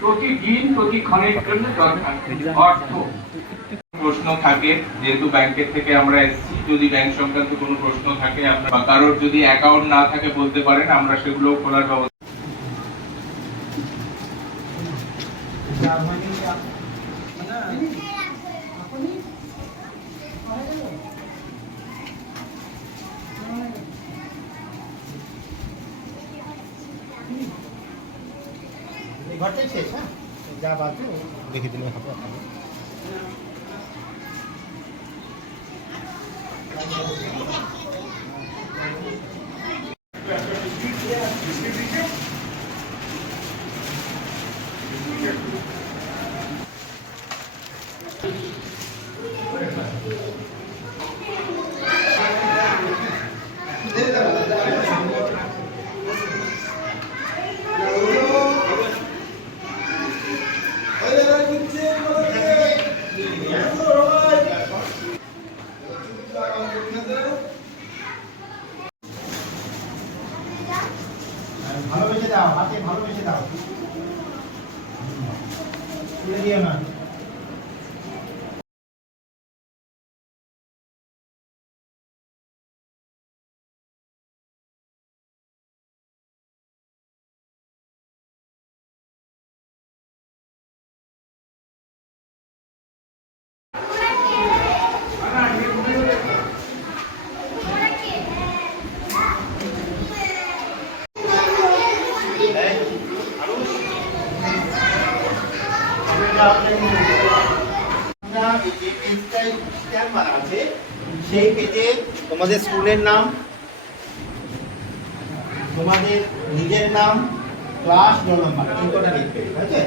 প্রতিদিন, প্রতিক্ষণের জন্য দরকার। অর্থ। প্রশ্ন থাকে, যেহেতু ব্যাংকের থেকে আমরা এসেছি, যদি ব্যাংক সংক্রান্ত কোনো প্রশ্ন থাকে আপনার কারোর যদি অ্যাকাউন্ট না থাকে বলতে পারেন, আমরা সেগুলো খোলার ব্যবস্থা এই ঘরটাই শেষ হ্যাঁ? যা বাকি দেখে দিলে হবে ভালোবেসে দাও হাতে ভালোবেসে দাও। তুলে দিও না। সেই পেজে তোমাদের স্কুলের নাম? তোমাদের নিজের নাম? ক্লাস রোল নাম্বার কটা লিখবে ঠিক আছে